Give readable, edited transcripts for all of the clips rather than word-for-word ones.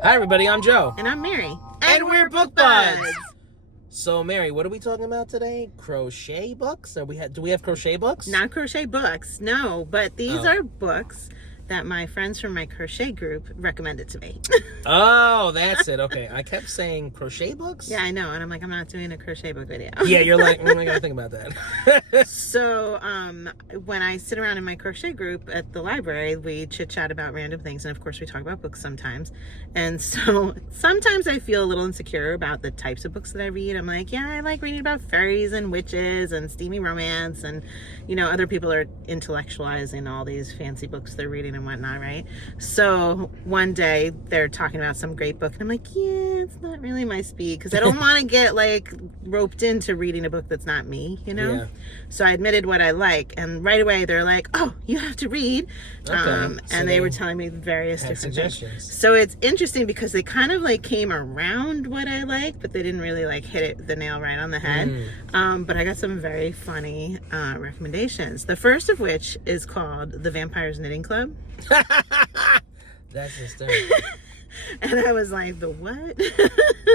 Hi everybody, I'm Joe. And I'm Mary. And we're Book Buds. So Mary, what are we talking about today? Crochet books? Do we have crochet books? Not crochet books, no, but these are books that my friends from my crochet group recommended to me. Oh, that's it. Okay. I kept saying crochet books? Yeah, I know. And I'm like, I'm not doing a crochet book video. Yeah, you're like, I gotta think about that. So, when I sit around in my crochet group at the library, we chit chat about random things. And of course, we talk about books sometimes. And so sometimes I feel a little insecure about the types of books that I read. I'm like, yeah, I like reading about fairies and witches and steamy romance. And, you know, other people are intellectualizing all these fancy books they're reading and whatnot, right? So one day they're talking about some great book. And I'm like, yeah, it's not really my speed. Because I don't want to get, like, roped into reading a book that's not me, you know? Yeah. So I admitted what I like, and right away they're like, "Oh, you have to read," and they were telling me various different suggestions. things. So it's interesting because they kind of like came around what I like, but they didn't really like hit the nail right on the head. But I got some very funny recommendations. The first of which is called The Vampire's Knitting Club. That's hysterical. And I was like, the what?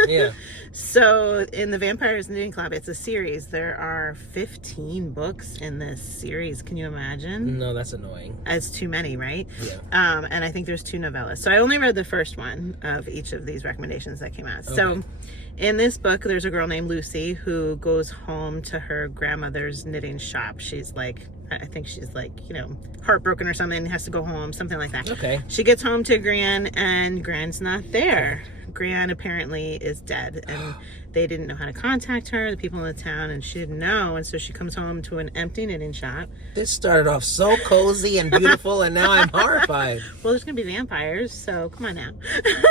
Yeah. So in the Vampire's Knitting Club, it's a series. There are 15 books in this series. Can you imagine? No, that's annoying. It's too many, right? Yeah. And I think there's 2 novellas. So I only read the first one of each of these recommendations that came out. Okay. So in this book, there's a girl named Lucy who goes home to her grandmother's knitting shop. She's like, I think she's like, you know, heartbroken or something, has to go home, something like that. Okay. She gets home to Gran, and Gran's not there. Gran apparently is dead, and they didn't know how to contact her, the people in the town, and she didn't know, and so she comes home to an empty knitting shop. This started off so cozy and beautiful, and now I'm horrified. Well, there's gonna be vampires, so come on now.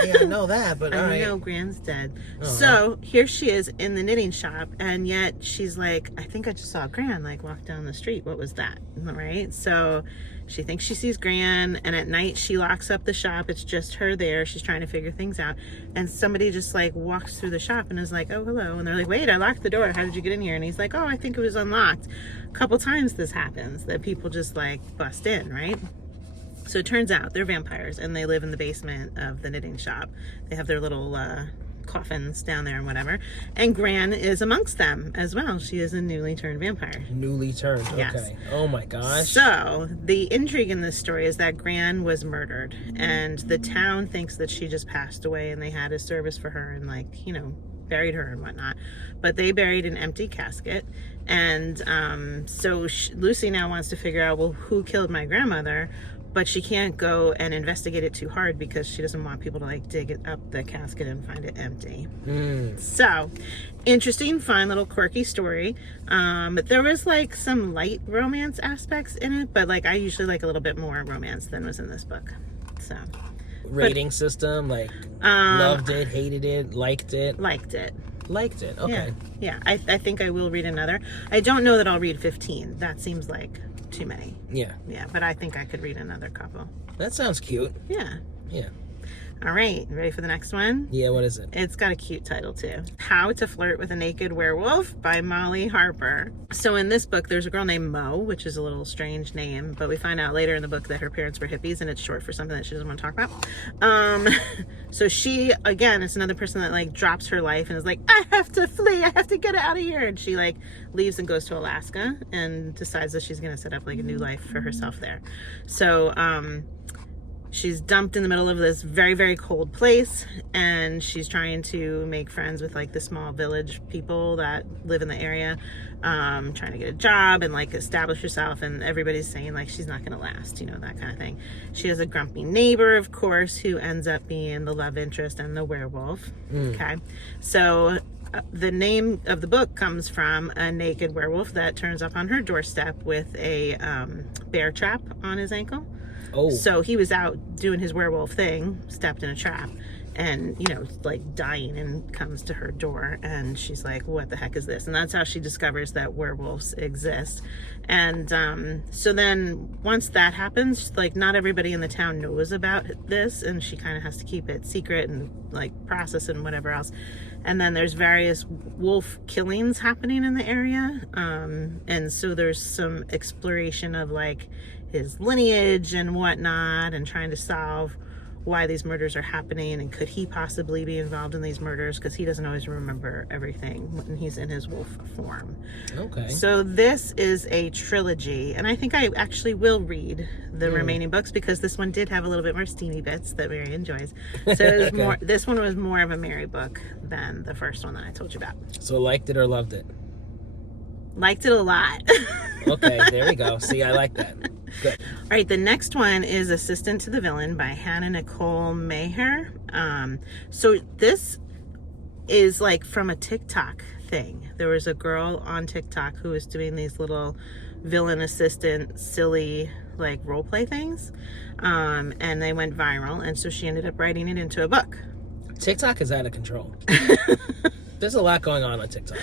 Yeah, I know that, but I know Gran's dead. So here she is in the knitting shop, and yet she's like, I think I just saw Gran like walk down the street. What was that? Right? So she thinks she sees Gran, and at night she locks up the shop. It's just her there. She's trying to figure things out, and somebody just like walks through the shop and is like, oh, hello. And they're like, wait, I locked the door. How did you get in here? And he's like, oh, I think it was unlocked. A couple times this happens, that people just like bust in, right? So it turns out they're vampires, and they live in the basement of the knitting shop. They have their little coffins down there and whatever. And Gran is amongst them as well. She is a newly turned vampire. Newly turned, okay. Yes. Oh my gosh. So the intrigue in this story is that Gran was murdered, and the town thinks that she just passed away, and they had a service for her and, like, you know, buried her and whatnot. But they buried an empty casket. And so Lucy now wants to figure out, well, who killed my grandmother? But she can't go and investigate it too hard because she doesn't want people to like dig it up the casket and find it empty. So interesting, fun little quirky story. But there was like some light romance aspects in it, but like I usually like a little bit more romance than was in this book. So rating system, like loved it, hated it, liked it. Liked it. Liked it. Okay. Yeah. I think I will read another. I don't know that I'll read 15. That seems like too many. Yeah. Yeah, but I think I could read another couple. That sounds cute. Yeah. Yeah. All right, ready for the next one? Yeah, what is it? It's got a cute title too. How to Flirt with a Naked Werewolf by Molly Harper. So in this book, there's a girl named Mo, which is a little strange name, but we find out later in the book that her parents were hippies, and it's short for something that she doesn't want to talk about. So she, again, it's another person that like drops her life and is like, I have to flee, I have to get out of here. And she like leaves and goes to Alaska and decides that she's gonna set up like a new life for herself there. So, she's dumped in the middle of this very, very cold place, and she's trying to make friends with like the small village people that live in the area, trying to get a job and like establish herself, and everybody's saying like she's not gonna last, you know, that kind of thing. She has a grumpy neighbor, of course, who ends up being the love interest and the werewolf. Okay, so the name of the book comes from a naked werewolf that turns up on her doorstep with a bear trap on his ankle. Oh. So he was out doing his werewolf thing, stepped in a trap, and, you know, like dying, and comes to her door, and she's like, what the heck is this? And that's how she discovers that werewolves exist. And so then once that happens, like, not everybody in the town knows about this, and she kind of has to keep it secret and like process it and whatever else. And then there's various wolf killings happening in the area, and so there's some exploration of like his lineage and whatnot, and trying to solve why these murders are happening, and could he possibly be involved in these murders, because he doesn't always remember everything when he's in his wolf form. Okay. So this is a trilogy, and I think I actually will read the remaining books, because this one did have a little bit more steamy bits that Mary enjoys. So it was Okay. more. This one was more of a Mary book than the first one that I told you about. So liked it or loved it? Liked it a lot. Okay, there we go. See, I like that. Good. All right, the next one is Assistant to the Villain by Hannah Nicole Maher. So this is like from a TikTok thing. There was a girl on TikTok who was doing these little villain assistant, silly, like role play things. And they went viral. And so she ended up writing it into a book. TikTok is out of control. There's a lot going on TikTok.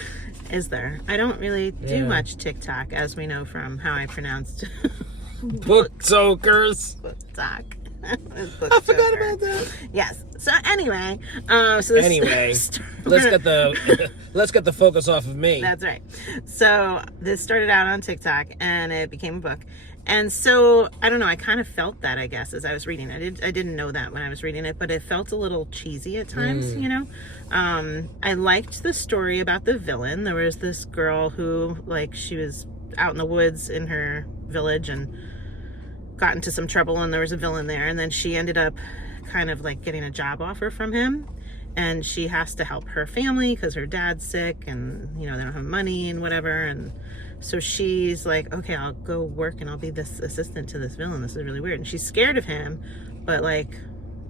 Is there? I don't really do Yeah. much TikTok, as we know from how I pronounced Book soakers. TikTok. I forgot about that. Yes. So anyway, so this Anyway, let's get the focus off of me. That's right. So this started out on TikTok and it became a book. And so I don't know, I kind of felt that, I guess, as I was reading it. I didn't know that when I was reading it, but it felt a little cheesy at times, you know. I liked the story about the villain. There was this girl who, like, she was out in the woods in her village and got into some trouble, and there was a villain there, and then she ended up kind of like getting a job offer from him, and she has to help her family because her dad's sick, and you know, they don't have money and whatever. And so she's like, okay, I'll go work and I'll be this assistant to this villain. This is really weird. And she's scared of him, but like,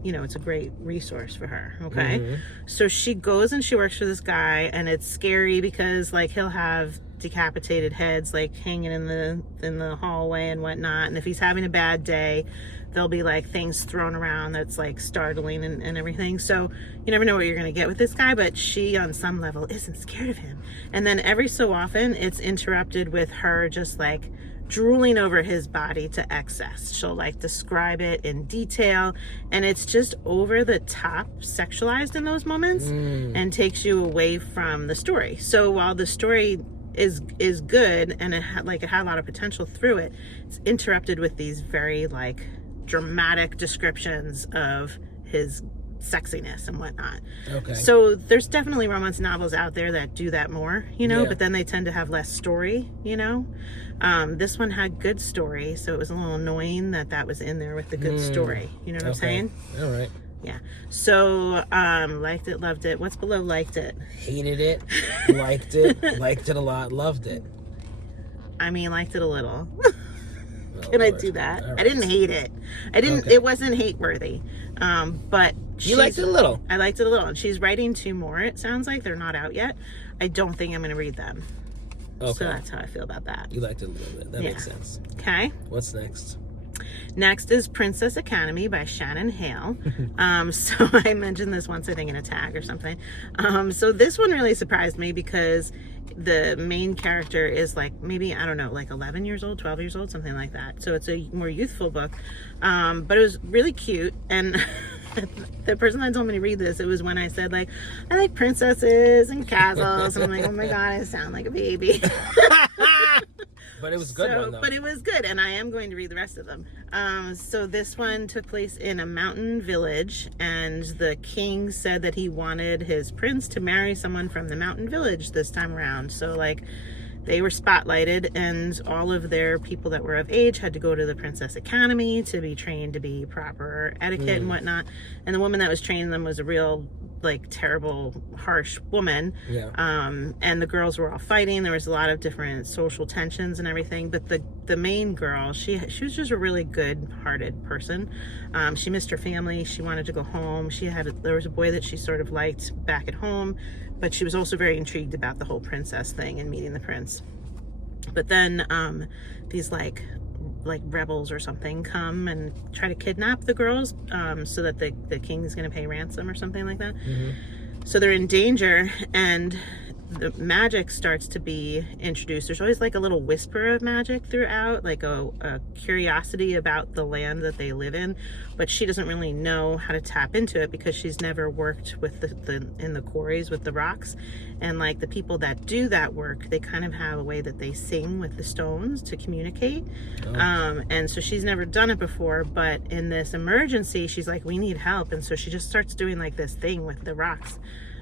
you know, it's a great resource for her. Okay. So she goes and she works for this guy, and it's scary because like he'll have decapitated heads like hanging in the hallway and whatnot, and if he's having a bad day, there'll be like things thrown around that's like startling and everything. So you never know what you're going to get with this guy, but she on some level isn't scared of him. And then every so often it's interrupted with her just like drooling over his body to excess. She'll like describe it in detail, and it's just over the top sexualized in those moments and takes you away from the story. So while the story is good and it had a lot of potential through it, it's interrupted with these very like dramatic descriptions of his sexiness and whatnot. Okay. So there's definitely romance novels out there that do that more, you know, Yeah. but then they tend to have less story, you know. This one had good story, so it was a little annoying that was in there with the good story. You know what I'm saying? All right. Yeah. So liked it, loved it. What's below liked it? Hated it, liked it a lot, loved it. I mean, liked it a little. Oh, Can I Lord. do that? All I right. didn't hate it. I didn't. Okay. It wasn't hate worthy. But You liked it a little. I liked it a little. And she's writing 2 more. It sounds like they're not out yet. I don't think I'm going to read them. Okay. So that's how I feel about that. You liked it a little bit. That makes sense. Okay. What's next? Next is Princess Academy by Shannon Hale. So I mentioned this once, I think, in a tag or something. So this one really surprised me because the main character is like maybe, I don't know, like 11 years old, 12 years old, something like that. So it's a more youthful book. But it was really cute. And the person that told me to read this, it was when I said, like, I like princesses and castles. And I'm like, oh my God, I sound like a baby. But it was a good one, though. But it was good, and I am going to read the rest of them. So this one took place in a mountain village, and the king said that he wanted his prince to marry someone from the mountain village this time around. So, like, they were spotlighted, and all of their people that were of age had to go to the Princess Academy to be trained to be proper etiquette and whatnot. And the woman that was training them was a real, like, terrible, harsh woman. Yeah. And the girls were all fighting. There was a lot of different social tensions and everything. But the main girl, she was just a really good-hearted person. She missed her family. She wanted to go home. There was a boy that she sort of liked back at home, but she was also very intrigued about the whole princess thing and meeting the prince. But then these like rebels or something come and try to kidnap the girls so that the king is going to pay ransom or something like that. So they're in danger, and the magic starts to be introduced. There's always like a little whisper of magic throughout, like a curiosity about the land that they live in, but she doesn't really know how to tap into it because she's never worked with in the quarries with the rocks. And like the people that do that work, they kind of have a way that they sing with the stones to communicate. And so she's never done it before, but in this emergency, she's like, we need help. And so she just starts doing like this thing with the rocks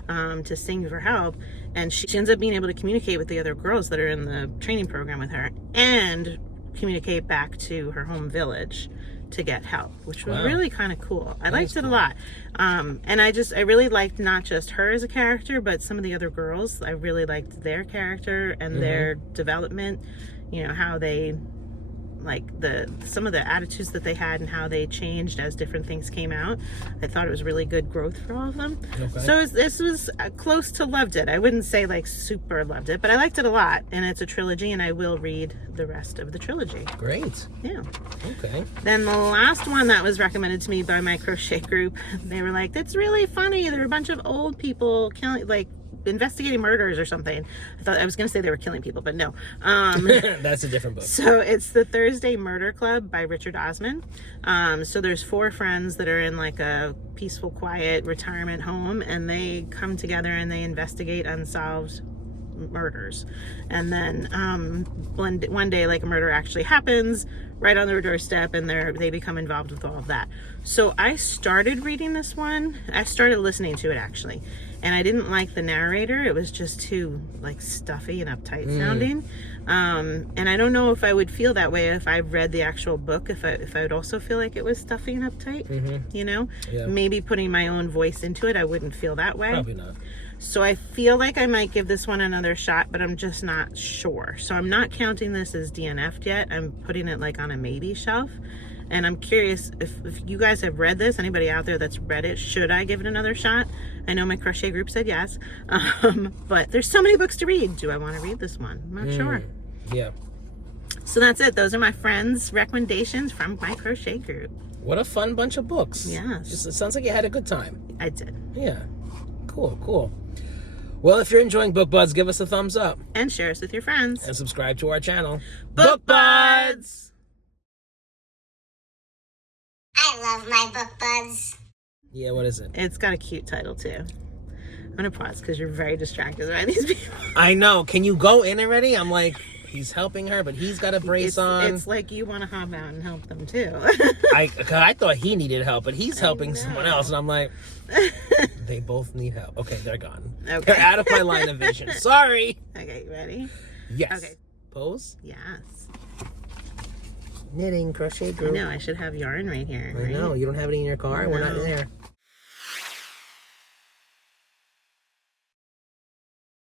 to sing for help. And she ends up being able to communicate with the other girls that are in the training program with her and communicate back to her home village to get help, which was really kind of cool. I liked it a lot. And I really liked not just her as a character, but some of the other girls. I really liked their character and their development, you know, how they, like some of the attitudes that they had and how they changed as different things came out. I thought it was really good growth for all of them. So this was close to loved it. I wouldn't say like super loved it, but I liked it a lot. And it's a trilogy, and I will read the rest of the trilogy. Great. Yeah. Okay. Then the last one that was recommended to me by my crochet group, they were like, that's really funny. There were a bunch of old people investigating murders or something. I was going to say they were killing people, but no. That's a different book. So it's the Thursday Murder Club by Richard Osman. So there's 4 friends that are in like a peaceful, quiet retirement home, and they come together and they investigate unsolved murders. And then one day, like, a murder actually happens right on their doorstep, and they become involved with all of that. So I started reading this one. I started listening to it actually, and I didn't like the narrator. It was just too like stuffy and uptight sounding. And I don't know if I would feel that way if I read the actual book, if I would also feel like it was stuffy and uptight. You know, maybe putting my own voice into it, I wouldn't feel that way. Probably not. So I feel like I might give this one another shot, but I'm just not sure. So I'm not counting this as DNF'd yet. I'm putting it like on a maybe shelf. And I'm curious if you guys have read this, anybody out there that's read it, should I give it another shot? I know my crochet group said yes. But there's so many books to read. Do I want to read this one? I'm not sure. Yeah. So that's it. Those are my friends' recommendations from my crochet group. What a fun bunch of books. Yes. It sounds like you had a good time. I did. Yeah. Cool. Well, if you're enjoying Book Buds, give us a thumbs up. And share us with your friends. And subscribe to our channel. Book Buds! I love my Book Buds. Yeah, what is it? It's got a cute title, too. I'm going to pause because you're very distracted by these people. I know. Can you go in already? I'm like, he's helping her, but he's got a brace on. It's like you want to hop out and help them, too. I thought he needed help, but he's helping someone else. And I'm like, they both need help. Okay, they're gone. Okay. They're out of my line of vision. Sorry. Okay, you ready? Yes. Okay. Pose. Yes. Knitting, crochet group. I know, I should have yarn right here. I right? know. You don't have any in your car? No. We're not there.